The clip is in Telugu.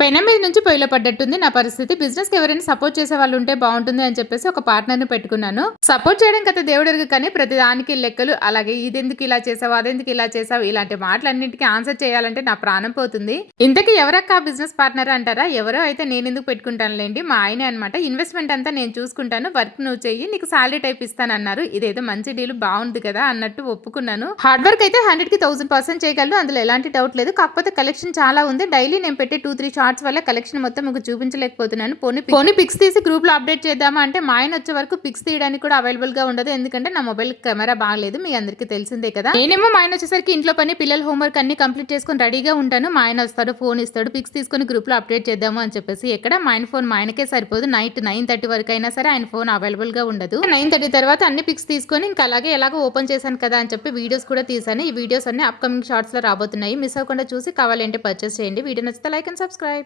పెనం మీద నుంచి పొయ్యిలో పడ్డట్టుంది. నా పరిస్థితి. బిజినెస్కి ఎవరైనా సపోర్ట్ చేసే వాళ్ళు ఉంటే బాగుంటుంది అని చెప్పేసి ఒక పార్ట్నర్ని పెట్టుకున్నాను. సపోర్ట్ చేయడం కదా దేవుడు ఎరుగు కానీ ప్రతి దానికి లెక్కలు అలాగే ఇదెందుకు ఇలా చేసావు అదెందుకు ఇలా చేసావు ఇలాంటి మాటలన్నింటికి ఆన్సర్ చేయాలంటే నా ప్రాణం పోతుంది. ఇంతకీ ఎవరక్క బిజినెస్ పార్ట్నర్ అంటారా? ఎవరో అయితే నేను ఎందుకు పెట్టుకుంటానులేండి మా ఆయన అనమాట ఇన్వెస్ట్మెంట్ అంతా నేను చూసుకుంటాను వర్క్ నువ్వు చెయ్యి నీకు సాలరీ టైప్ ఇస్తానన్నారు. ఇదేదో మంచి డీల్ బాగుంది కదా అన్నట్టు ఒప్పుకున్నాను. హార్డ్ వర్క్ అయితే హండ్రెడ్కి థౌసండ్ పర్సెంట్ చేయగలను అందులో ఎలాంటి డౌట్ లేదు. కాకపోతే కలెక్షన్ చాలా ఉంది. డైలీ నేను పెట్టే టూ త్రీ షార్ట్స్ వల్ల కలెక్షన్ మొత్తం మీకు చూపించలేకపోతున్నాను. పోనీ పోనీ పిక్స్ తీసి గ్రూప్లో అప్డేట్ చేద్దామా? అంటే మా ఆయన వచ్చే వరకు పిక్స్ తీయడానికి కూడా అవైలబుల్గా ఉండదు. ఎందుకంటే నా మొబైల్ కెమెరా బాగలేదు. మీ అందరికీ తెలిసిందే కదా. నేనేమో మా ఆయన వచ్చేసరికి ఇంట్లో పని పిల్లల హోంవర్క్ అన్ని కంప్లీట్ చేసుకొని రెడీగా ఉంటాను. మా ఆయన వస్తాడు ఫోన్ ఇస్తాడు. పిక్స్ తీసుకొని గ్రూప్లో అప్డేట్ చేద్దాము అని చెప్పేసి ఎక్కడ? మా ఆయన ఫోన్ మా ఆయనకే సరిపోదు. నైట్ నైన్ థర్టీ వరకు అయినా సరే ఆయన ఫోన్ అవైలబుల్గా ఉండదు. నైన్ థర్టీ తర్వాత అన్ని పిక్స్ తీసుకొని ఇంకా అలాగే ఎలాగో ఓపెన్ చేశాను కదా అని చెప్పి వీడియోస్ కూడా తీసాను ఈ వీడియోస్ అన్ని అప్కమింగ్ షార్ట్స్లో రాబోతున్నాయి. మిస్ అవ్వకుండా చూసి కావాలంటే పర్చేస్ చేయండి. వీడియో నచ్చితే లైక్ అండ్ సబ్స్క్రైబ్